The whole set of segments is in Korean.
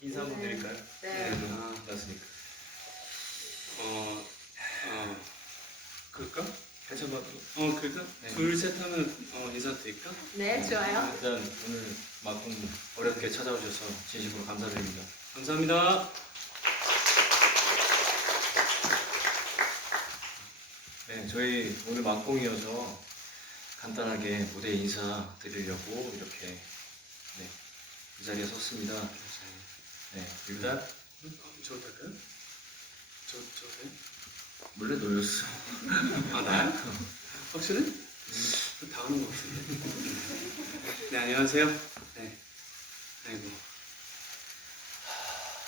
인사 한번 네. 드릴까요? 네. 아, 났으니까. 어, 어, 그럴까? 같이 한번 어, 그럴까? 네. 둘, 셋 하면 어, 인사드릴까? 네, 좋아요. 일단 오늘 막공 어렵게 찾아오셔서 진심으로 감사드립니다. 감사합니다. 네, 저희 오늘 막공이어서 간단하게 무대 인사 드리려고 이렇게 네, 이 자리에 섰습니다. 네, 일단 어, 저부터 할까요? 저, 저, 네? 원래 너였어. 아, 나요? 확실해? 다 하는 것 같은데. 네, 안녕하세요. 네. 아이고.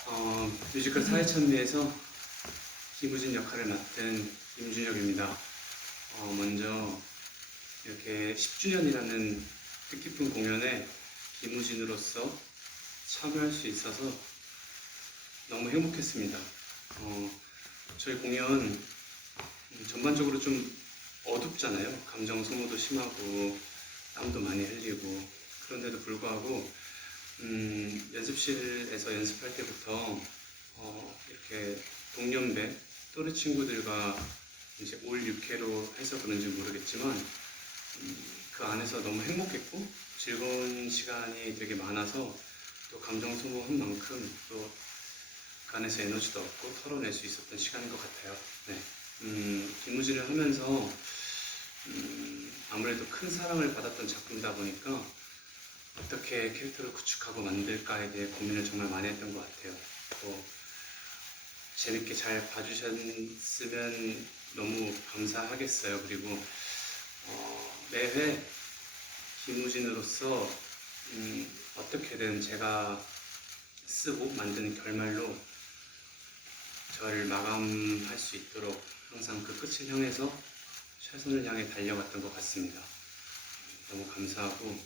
어, 뮤지컬 사회천미에서 김우진 역할을 맡은 임준혁입니다. 어, 먼저 이렇게 10주년이라는 뜻깊은 공연에 김우진으로서 참여할 수 있어서 너무 행복했습니다. 어, 저희 공연 음, 전반적으로 좀 어둡잖아요. 감정 소모도 심하고 땀도 많이 흘리고 그런데도 불구하고 음, 연습실에서 연습할 때부터 어, 이렇게 동년배 또래 친구들과 이제 올 6회로 해서 그런지 모르겠지만 음, 그 안에서 너무 행복했고 즐거운 시간이 되게 많아서 또 감정 소모한 만큼 또 그 안에서 에너지도 얻고 털어낼 수 있었던 시간인 것 같아요. 네. 음, 김우진을 하면서 음, 아무래도 큰 사랑을 받았던 작품이다 보니까 어떻게 캐릭터를 구축하고 만들까에 대해 고민을 정말 많이 했던 것 같아요. 또 재밌게 잘 봐주셨으면 너무 감사하겠어요. 그리고 어, 매회 김우진으로서 음, 어떻게든 제가 쓰고 만드는 결말로 저를 마감할 수 있도록 항상 그 끝을 향해서 최선을 향해 달려갔던 것 같습니다. 너무 감사하고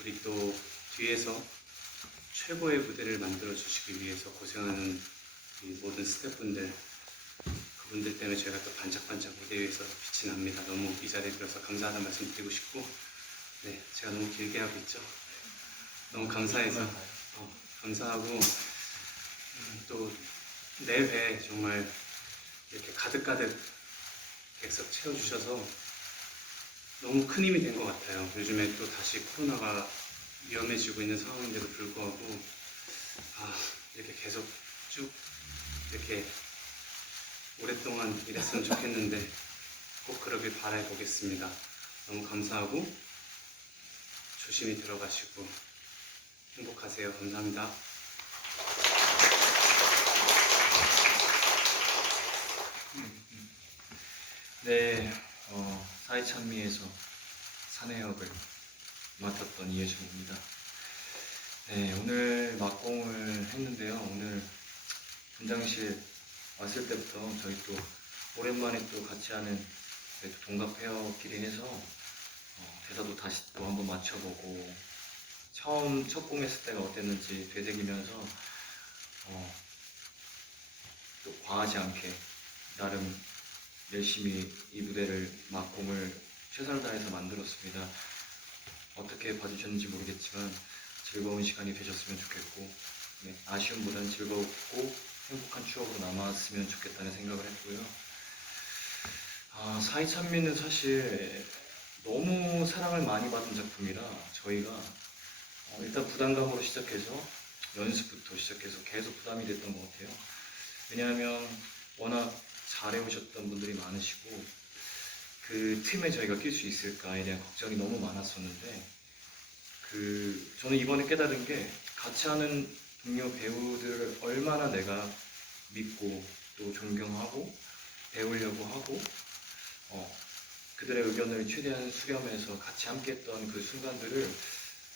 우리 또 뒤에서 최고의 무대를 만들어 주시기 위해서 고생하는 이 모든 스태프분들 그분들 때문에 저희가 또 반짝반짝 무대 위에서 빛이 납니다. 너무 이 자리에 들어서 감사하다는 말씀 드리고 싶고 네 제가 너무 길게 하고 있죠. 너무 감사해서 어, 감사하고 음, 또 내외 정말 이렇게 가득가득 객석 채워주셔서 너무 큰 힘이 된 것 같아요. 요즘에 또 다시 코로나가 위험해지고 있는 상황인데도 불구하고 아 이렇게 계속 쭉 이렇게 오랫동안 일했으면 좋겠는데 꼭 그러길 바라보겠습니다. 너무 감사하고 조심히 들어가시고 행복하세요. 감사합니다. 네, 어, 사이찬미에서 사내 역을 맡았던 이혜정입니다. 네, 오늘 막공을 했는데요. 오늘 분장실 왔을 때부터 저희 또 오랜만에 또 같이 하는 또 동갑 페어끼리 해서 어, 대사도 다시 또 한번 맞춰보고 처음 첫 공했을 때가 어땠는지 되새기면서 어, 또 과하지 않게 나름 열심히 이 무대를 막 공을 최선을 다해서 만들었습니다. 어떻게 봐주셨는지 모르겠지만 즐거운 시간이 되셨으면 좋겠고 네, 아쉬움보다는 즐겁고 행복한 추억으로 남았으면 좋겠다는 생각을 했고요. 아, 사이 찬미는 사실 너무 사랑을 많이 받은 작품이라 저희가 어, 일단 부담감으로 시작해서 연습부터 시작해서 계속 부담이 됐던 것 같아요. 왜냐하면 워낙 잘해오셨던 분들이 많으시고 그 팀에 저희가 낄 수 있을까에 대한 걱정이 너무 많았었는데 그 저는 이번에 깨달은 게 같이 하는 동료 배우들을 얼마나 내가 믿고 또 존경하고 배우려고 하고 어, 그들의 의견을 최대한 수렴해서 같이 함께했던 그 순간들을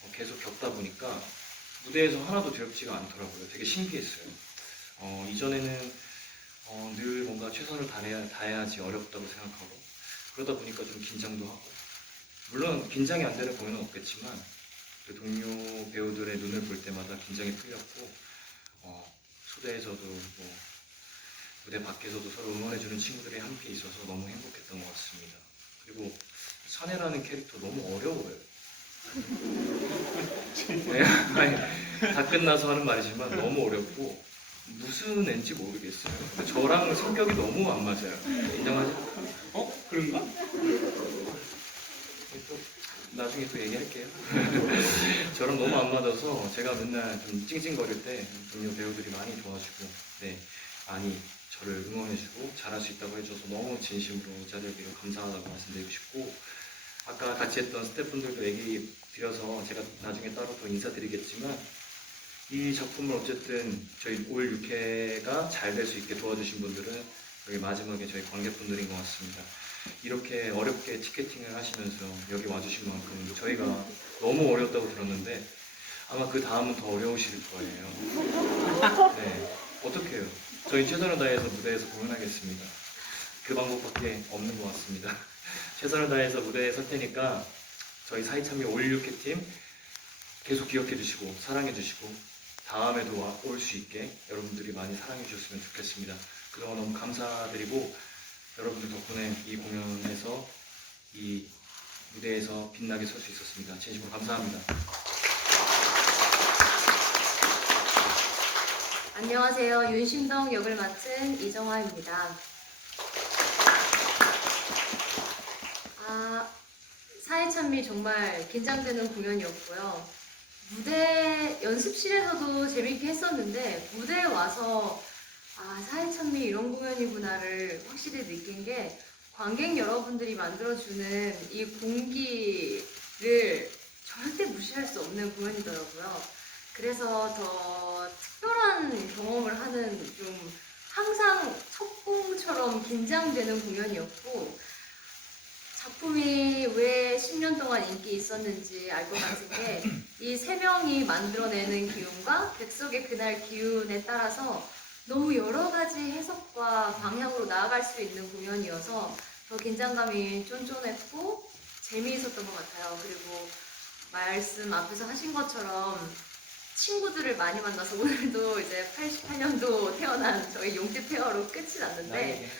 어, 계속 겪다 보니까 무대에서 하나도 두렵지가 않더라고요. 되게 신기했어요. 어, 이전에는 어, 늘 뭔가 최선을 다해야, 다해야지 어렵다고 생각하고 그러다 보니까 좀 긴장도 하고 물론 긴장이 안 되는 공연은 없겠지만 그 동료 배우들의 눈을 볼 때마다 긴장이 풀렸고 어, 소대에서도 뭐 무대 밖에서도 서로 응원해주는 친구들이 함께 있어서 너무 행복했던 것 같습니다. 그리고 사내라는 캐릭터 너무 어려워요. 네, 아니, 다 끝나서 하는 말이지만 너무 어렵고 무슨 애인지 모르겠어요. 저랑 성격이 너무 안 맞아요. 인정하죠? 어? 그런가? 또 나중에 또 얘기할게요. 저랑 너무 안 맞아서 제가 맨날 좀 찡찡거릴 때 동료 배우들이 많이 도와주고 네 많이 저를 응원해주고 잘할 수 있다고 해줘서 너무 진심으로 이 자리에 감사하다고 말씀드리고 싶고 아까 같이 했던 스태프분들도 얘기 드려서 제가 나중에 따로 더 인사드리겠지만 이 작품을 어쨌든 저희 올 6회가 잘 될 수 있게 도와주신 분들은 여기 마지막에 저희 관객분들인 것 같습니다. 이렇게 어렵게 티켓팅을 하시면서 여기 와주신 만큼 저희가 너무 어려웠다고 들었는데 아마 그 다음은 더 어려우실 거예요. 네, 어떻게 해요? 저희 최선을 다해서 무대에서 공연하겠습니다. 그 방법밖에 없는 것 같습니다. 최선을 다해서 무대에 설 테니까 저희 사이참여 올 6회 팀 계속 기억해 주시고 사랑해 주시고 다음에도 올 수 있게 여러분들이 많이 사랑해 주셨으면 좋겠습니다. 그동안 너무 감사드리고 여러분들 덕분에 이 공연에서 이 무대에서 빛나게 설 수 있었습니다. 진심으로 감사합니다. 안녕하세요. 윤심동 역을 맡은 이정화입니다. 아, 사회찬미 정말 긴장되는 공연이었고요. 무대 연습실에서도 재밌게 했었는데 무대에 와서 아, 사회찬미 이런 공연이구나를 확실히 느낀 게 관객 여러분들이 만들어주는 이 공기를 절대 무시할 수 없는 공연이더라고요. 그래서 더 특별한 경험을 하는 좀 항상 첫 공처럼 긴장되는 공연이었고 작품이 왜 10년 동안 인기 있었는지 알 것 같은 게 이 세 명이 만들어내는 기운과 객석의 그날 기운에 따라서 너무 여러 가지 해석과 방향으로 나아갈 수 있는 공연이어서 더 긴장감이 쫀쫀했고 재미있었던 것 같아요. 그리고 말씀 앞에서 하신 것처럼 친구들을 많이 만나서 오늘도 이제 88년도 태어난 저희 용띠 페어로 끝이 났는데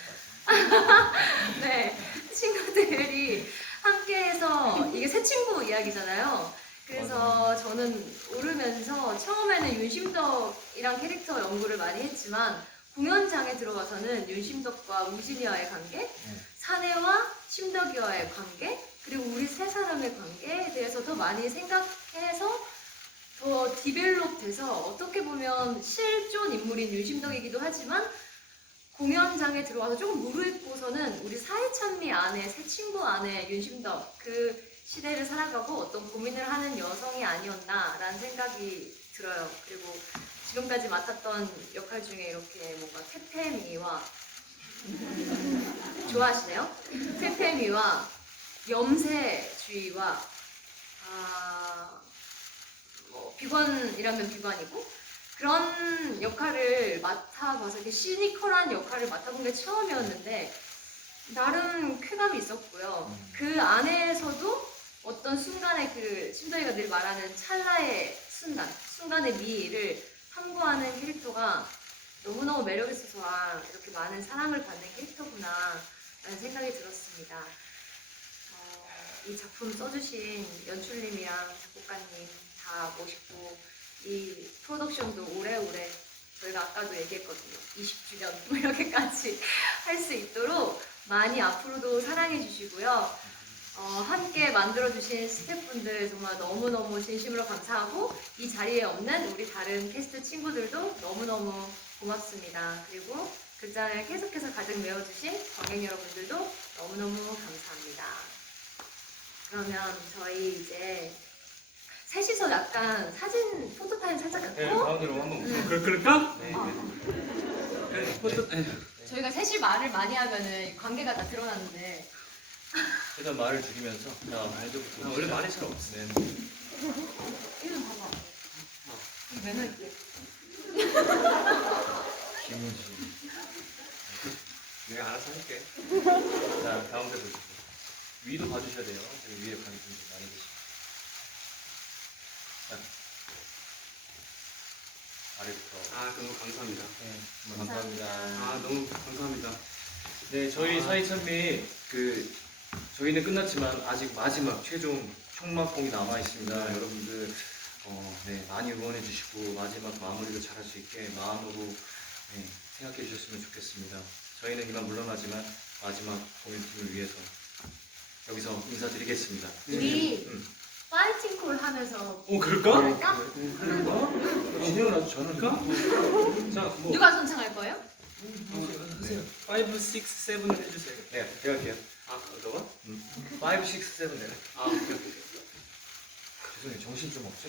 네 친구들이 함께해서 이게 새 친구 이야기잖아요. 그래서 저는 오르면서 처음에는 윤심덕이랑 캐릭터 연구를 많이 했지만 공연장에 들어와서는 윤심덕과 우진이와의 관계, 사내와 심덕이와의 관계, 그리고 우리 세 사람의 관계에 대해서 더 많이 생각해서 더 디벨롭 돼서 어떻게 보면 실존 인물인 윤심덕이기도 하지만 공연장에 들어와서 조금 무르익고서는 우리 사회찬미 안에 새 친구 안에 윤심덕 그 시대를 살아가고 어떤 고민을 하는 여성이 아니었나라는 생각이 들어요. 그리고 지금까지 맡았던 역할 중에 이렇게 뭔가 음, 좋아하시네요? 태페미와 염세주의와 아, 뭐 비관이라면 비관이고 그런 역할을 맡아봐서 이렇게 시니컬한 역할을 맡아본 게 처음이었는데 나름 쾌감이 있었고요. 그 안에서도 어떤 순간의 그 심정이가 늘 말하는 찰나의 순간, 순간의 미를 탐구하는 캐릭터가 너무너무 매력 있어서 아, 이렇게 많은 사랑을 받는 캐릭터구나 라는 생각이 들었습니다. 어, 이 작품 써주신 연출님이랑 작곡가님 다 멋있고 이 프로덕션도 오래오래 저희가 아까도 얘기했거든요. 20주년 뭐 이렇게까지 할 수 있도록 많이 앞으로도 사랑해 주시고요. 어, 함께 만들어주신 스태프분들 정말 너무너무 진심으로 감사하고 이 자리에 없는 우리 다른 캐스트 친구들도 너무너무 고맙습니다. 그리고 극장을 계속해서 가득 메워주신 관객 여러분들도 너무너무 감사합니다. 그러면 저희 이제 셋이서 약간 사진 포토타임 살짝 네, 갖고 가운데로 한번 음. 그럴, 그럴까? 네, 네, 포토, 네. 저희가 셋이 말을 많이 하면은 관계가 다 드러나는데 일단 말을 줄이면서 자, 말도부터 아, 원래 말이 잘 없어. 네. 이거 봐봐. 이 매너 있게. 김우진. 내가 알아서 할게. 자, 가운데 보시고. 위도 봐주셔야 돼요. 저기 위에 관객 분들 많이 계시고. 자. 아래부터. 아, 너무 감사합니다. 네, 정말 감사합니다. 아, 너무 감사합니다. 네, 저희 아. 사이찬미 그 저희는 끝났지만 아직 마지막 최종 총막공이 남아 있습니다. 여러분들 어, 네, 많이 응원해 주시고 마지막 마무리도 잘할 수 있게 마음으로 네, 생각해 주셨으면 좋겠습니다. 저희는 이만 물러나지만 마지막 공연팀을 위해서 여기서 인사드리겠습니다. 우리 음. 파이팅 콜 하면서 어 그럴까? 그럴까? 진영 나도 저는 그럴까? 자, 뭐 누가 선창할 거예요? 하세요. 5, 6, 7을 해주세요. 네, 제가 할게요. 아, 너가? 5, 6, 7 내가. 아, 오케이, 오케이. 죄송해요, 정신 좀 없죠?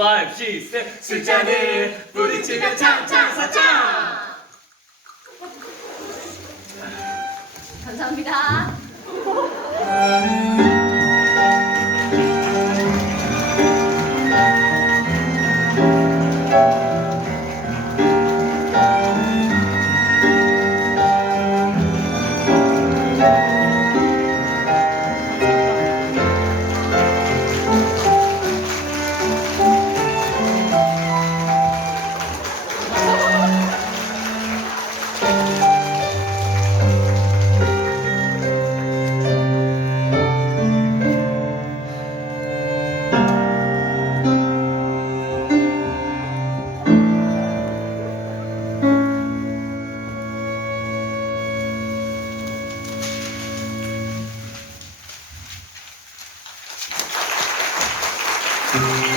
5, 6, 7 숫자를 부딪히며 짱짱사짱 감사합니다. 네.